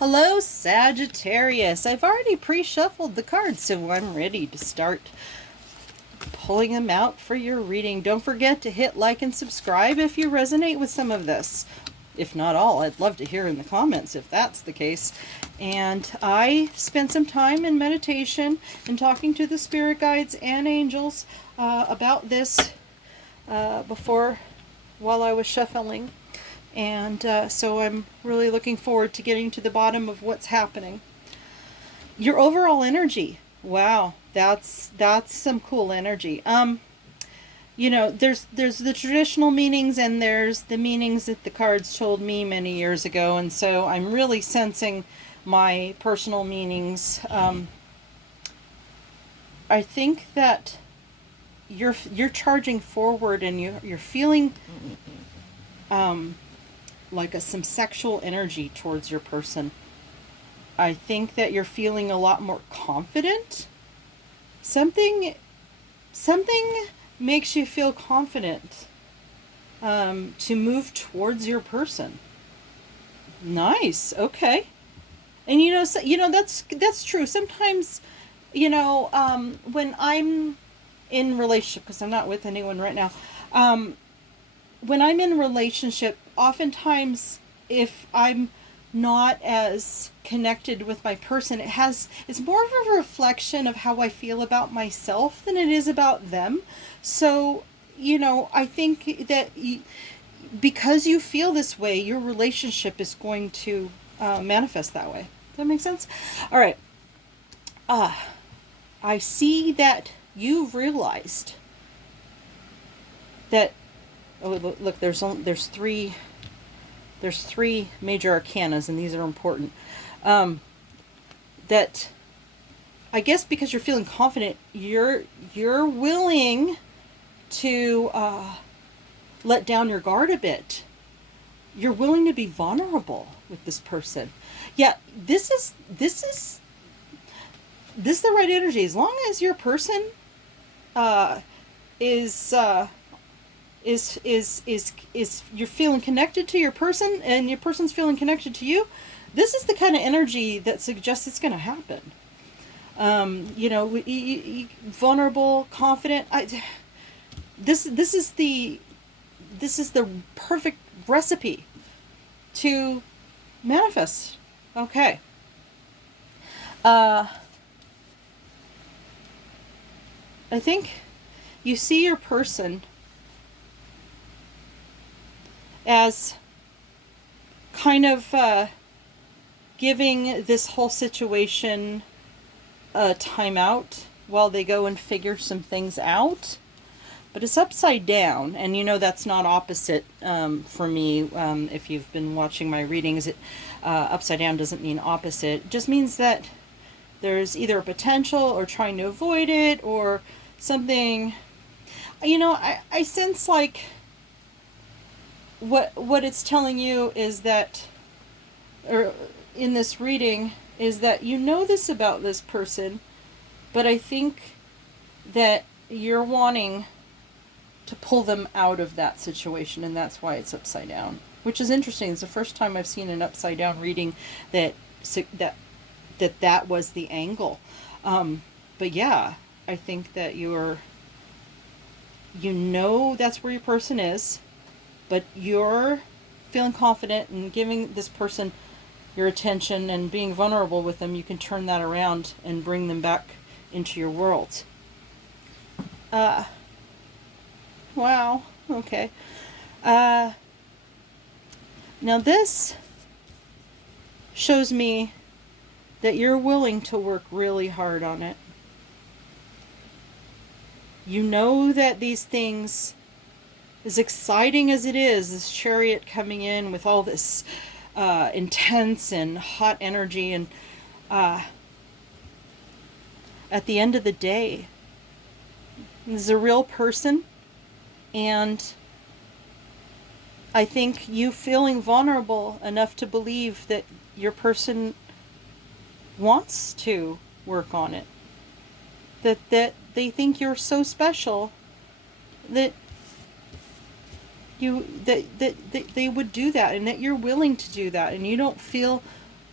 Hello, Sagittarius. I've already pre-shuffled the cards, so I'm ready to start pulling them out for your reading. Don't forget to hit like and subscribe if you resonate with some of this. If not all, I'd love to hear in the comments if that's the case. And I spent some time in meditation and talking to the spirit guides and angels about this while I was shuffling. And so I'm really looking forward to getting to the bottom of what's happening. Your overall energy. Wow, that's some cool energy. There's the traditional meanings and there's the meanings that the cards told me many years ago, and so I'm really sensing my personal meanings. I think that you're charging forward and you're feeling like some sexual energy towards your person. I think that you're feeling a lot more confident. Something makes you feel confident to move towards your person. Nice. Okay. And that's true. Sometimes, when I'm in relationship, because I'm not with anyone right now, when I'm in a relationship, oftentimes if I'm not as connected with my person, it's more of a reflection of how I feel about myself than it is about them. So, I think that because you feel this way, your relationship is going to manifest that way. Does that make sense? All right. I see that you've realized that. Oh, look, there's three major arcanas, and these are important. That I guess because you're feeling confident, you're willing to let down your guard a bit. You're willing to be vulnerable with this person. Yeah, this is the right energy. As long as your person is you're feeling connected to your person and your person's feeling connected to you, this is the kind of energy that suggests it's going to happen. Vulnerable, confident. This is the perfect recipe to manifest. Okay. I think you see your person as kind of giving this whole situation a timeout while they go and figure some things out. But it's upside down, and that's not opposite for me. If you've been watching my readings, upside down doesn't mean opposite. It just means that there's either a potential or trying to avoid it or something. I sense like what it's telling you is that, or in this reading, is that this about this person, but I think that you're wanting to pull them out of that situation, and that's why it's upside down, which is interesting. It's the first time I've seen an upside down reading that was the angle. But yeah, I think that that's where your person is, but you're feeling confident and giving this person your attention and being vulnerable with them. You can turn that around and bring them back into your world. Wow. Okay. Now this shows me that you're willing to work really hard on it. You know that these things, as exciting as it is, this chariot coming in with all this intense and hot energy, and at the end of the day, this is a real person, and I think you feeling vulnerable enough to believe that your person wants to work on it, that they think you're so special that they would do that, and that you're willing to do that, and you don't feel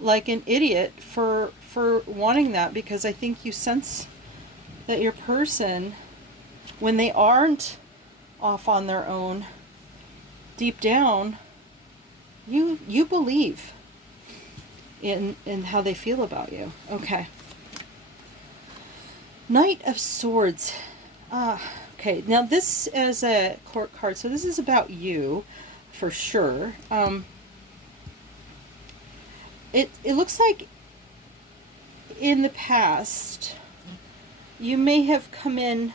like an idiot for wanting that, because I think you sense that your person, when they aren't off on their own, deep down, you believe in how they feel about you. Okay. Knight of Swords. Okay, now this is a court card, so this is about you, for sure. It looks like in the past you may have come in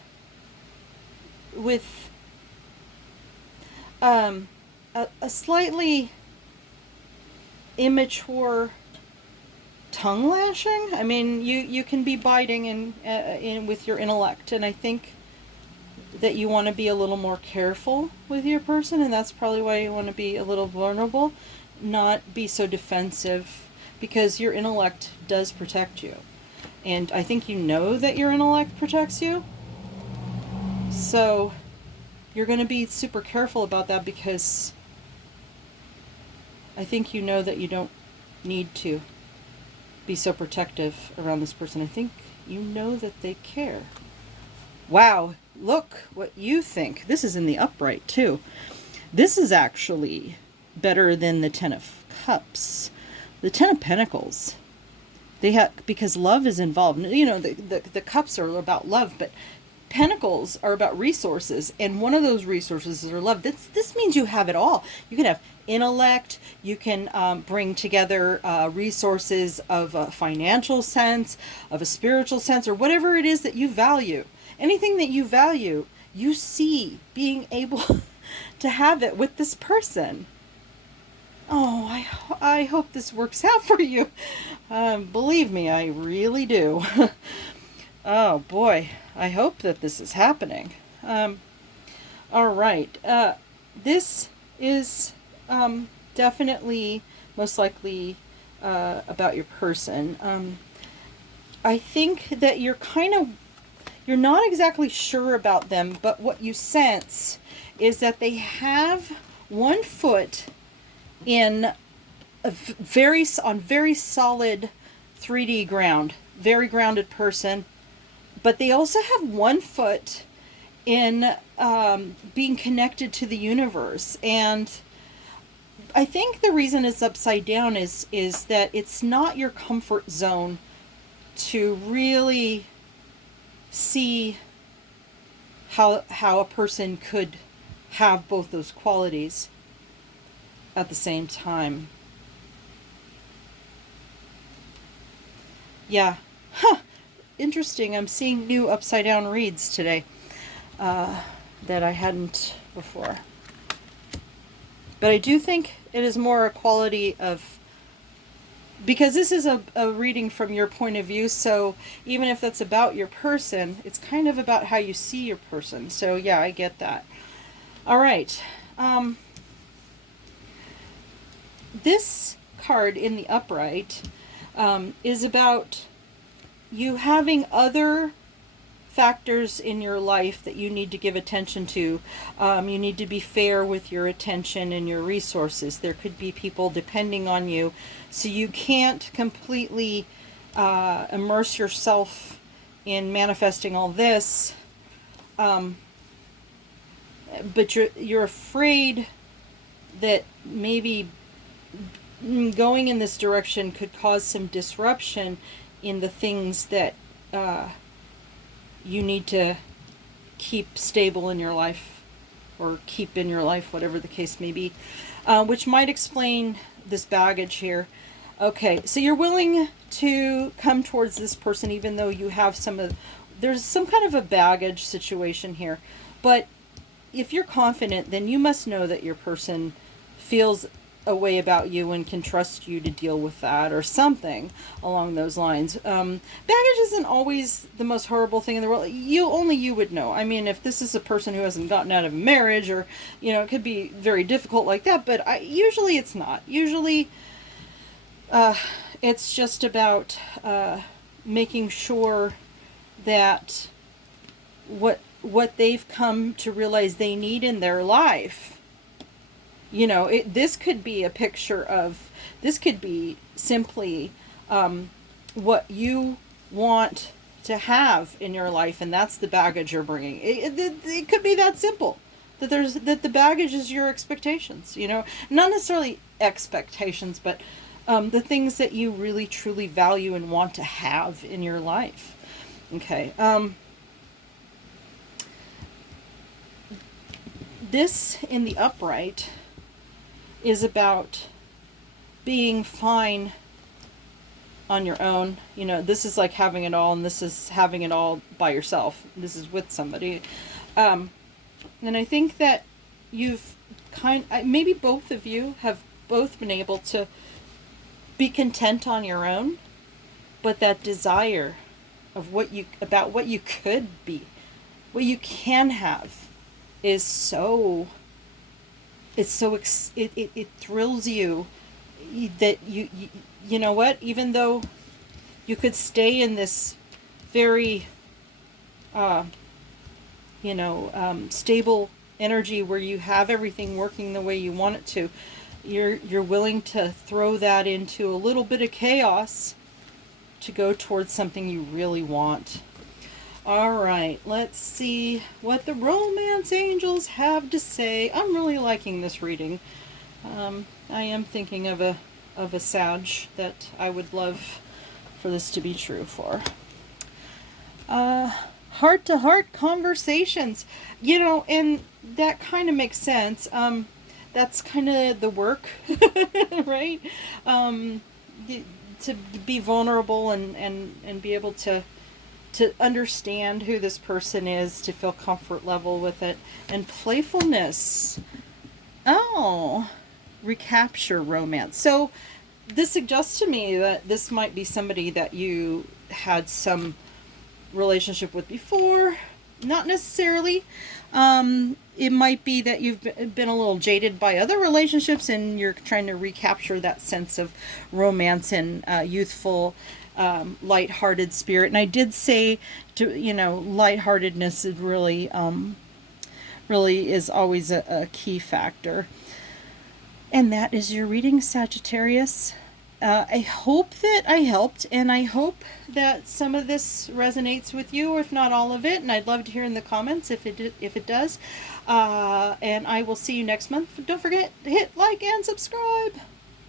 with a slightly immature tongue lashing. I mean, you can be biting in with your intellect, and I think that you want to be a little more careful with your person, and that's probably why you want to be a little vulnerable, not be so defensive, because your intellect does protect you. And I think you know that your intellect protects you. So you're going to be super careful about that, because I think you know that you don't need to be so protective around this person. I think you know that they care. Wow, look what you think. This is in the upright too. This is actually better than the Ten of Cups. The Ten of Pentacles. They have, because love is involved. You know, the cups are about love, but Pentacles are about resources, and one of those resources is love. This means you have it all. You can have intellect. You can bring together resources of a financial sense, of a spiritual sense, or whatever it is that you value. Anything that you value, you see being able to have it with this person. Oh, I hope this works out for you. Believe me, I really do. Oh boy, I hope that this is happening. All right. This is definitely, most likely, about your person. I think that you're not exactly sure about them, but what you sense is that they have one foot in very solid 3D ground, very grounded person, but they also have one foot in being connected to the universe. And I think the reason it's upside down is that it's not your comfort zone to really see how a person could have both those qualities at the same time. Yeah. Huh. Interesting. I'm seeing new upside down reads today that I hadn't before. But I do think it is more a quality of, because this is a reading from your point of view, so even if that's about your person, it's kind of about how you see your person. So yeah, I get that. All right. This card in the upright is about you having other factors in your life that you need to give attention to. You need to be fair with your attention and your resources. There could be people depending on you, so you can't completely immerse yourself in manifesting all this. But you're afraid that maybe going in this direction could cause some disruption in the things that you need to keep stable in your life, or keep in your life, whatever the case may be, which might explain this baggage here. Okay, so you're willing to come towards this person even though you have there's some kind of a baggage situation here. But if you're confident, then you must know that your person feels a way about you and can trust you to deal with that, or something along those lines. Baggage isn't always the most horrible thing in the world. Only you would know. I mean, if this is a person who hasn't gotten out of marriage, or, it could be very difficult like that, but usually it's not. Usually it's just about making sure that what they've come to realize they need in their life, this could be a picture of, this could be simply what you want to have in your life, and that's the baggage you're bringing. It could be that simple. That the baggage is your expectations, not necessarily expectations, but the things that you really truly value and want to have in your life. Okay. This in the upright is about being fine on your own. This is like having it all, and this is having it all by yourself. This is with somebody. And I think that you've maybe both of you have both been able to be content on your own, but that desire of what you could be, what you can have, is it thrills you that you know what, even though you could stay in this very stable energy where you have everything working the way you want it to, you're willing to throw that into a little bit of chaos to go towards something you really want. All right, let's see what the romance angels have to say. I'm really liking this reading. I am thinking of a Sag that I would love for this to be true for. Heart-to-heart conversations, and that kind of makes sense. That's kind of the work, right? To be vulnerable and be able to understand who this person is, to feel comfort level with it. And playfulness. Oh, recapture romance. So this suggests to me that this might be somebody that you had some relationship with before. Not necessarily. It might be that you've been a little jaded by other relationships and you're trying to recapture that sense of romance and youthful, lighthearted spirit. And I did say, lightheartedness is really is always a key factor. And that is your reading, Sagittarius. I hope that I helped, and I hope that some of this resonates with you, or if not all of it. And I'd love to hear in the comments if it does. And I will see you next month. Don't forget to hit like and subscribe.